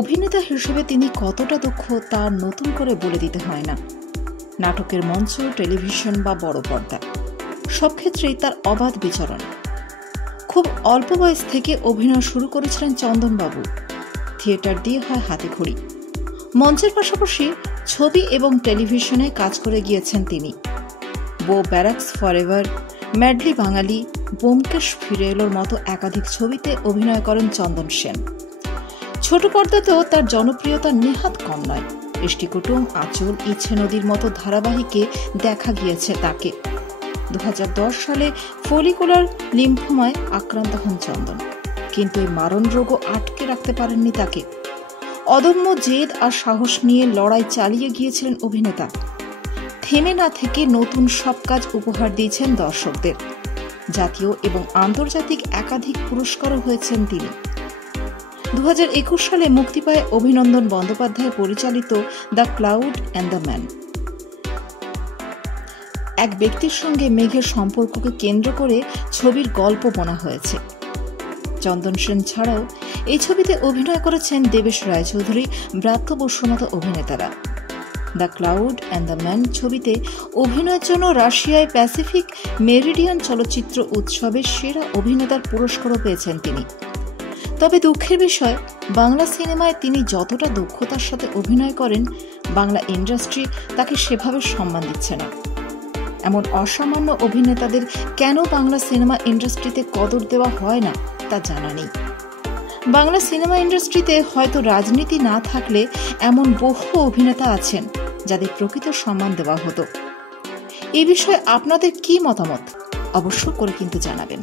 অভিনেতা হিসেবে তিনি কতটা দক্ষ তা নতুন করে বলে দিতে হয় না। নাটকের মঞ্চ, টেলিভিশন বা বড় পর্দা সব ক্ষেত্রেই তার অবাধ বিচরণ। খুব অল্প বয়স থেকে অভিনয় শুরু করেছিলেন চন্দনবাবু। থিয়েটার দিয়ে হয় হাতেখড়ি। মঞ্চের পাশাপাশি ছবি এবং টেলিভিশনে কাজ করে গিয়েছেন তিনি। বো ব্যারাকস ফরএভার, ম্যাডলি বাঙালি, ব্যোমকেশ ফিরে এলোর মতো একাধিক ছবিতে অভিনয় করেন চন্দন সেন। ছোট পর্দাতেও তার জনপ্রিয়তা নেহাত কম নয়। ইষ্টিকুটুম, আঁচল, ইচ্ছে নদীর মতো ধারাবাহিকে দেখা গিয়েছে তাকে। 2010 সালে ফলিকুলার লিম্ফোমায় আক্রান্ত হন চন্দন, কিন্তু এই মারণ রোগও আটকে রাখতে পারেননি তাকে। অদম্য জেদ আর সাহস নিয়ে লড়াই চালিয়ে গিয়েছিলেন অভিনেতা। থেমে না থেকে নতুন সব কাজ উপহার দিয়েছেন দর্শকদের। জাতীয় এবং আন্তর্জাতিক একাধিক পুরস্কারও হয়েছেন তিনি। 2021 সালে মুক্তি পায় অভিনন্দন বন্দ্যোপাধ্যায় পরিচালিত the cloud and the man. এক ব্যক্তির সঙ্গে মেঘের সম্পর্ককে কেন্দ্র করে ছবির গল্প বোনা হয়েছে। চন্দন সেন ছাড়াও এই ছবিতে অভিনয় করেছেন দেবেশ রায়চৌধুরী, ব্রাত্য বসুর মতো অভিনেতারা। The cloud and the man ছবিতে অভিনয়ের জন্য রাশিয়ায় প্যাসিফিক মেরিডিয়ান চলচ্চিত্র উৎসবে সেরা অভিনেতার পুরস্কারও পেয়েছেন তিনি। তবে দুঃখের বিষয়, বাংলা সিনেমায় তিনি যতটা দক্ষতার সাথে অভিনয় করেন, বাংলা ইন্ডাস্ট্রি তাকে সেভাবে সম্মান দিচ্ছে না। এমন অসামান্য অভিনেতাদের কেন বাংলা সিনেমা ইন্ডাস্ট্রিতে কদর দেওয়া হয় না তা জানা নেই। বাংলা সিনেমা ইন্ডাস্ট্রিতে হয়তো রাজনীতি না থাকলে এমন বহু অভিনেতা আছেন যাদের প্রকৃত সম্মান দেওয়া হতো। এ বিষয়ে আপনাদের কি মতামত অবশ্য করে কিন্তু জানাবেন।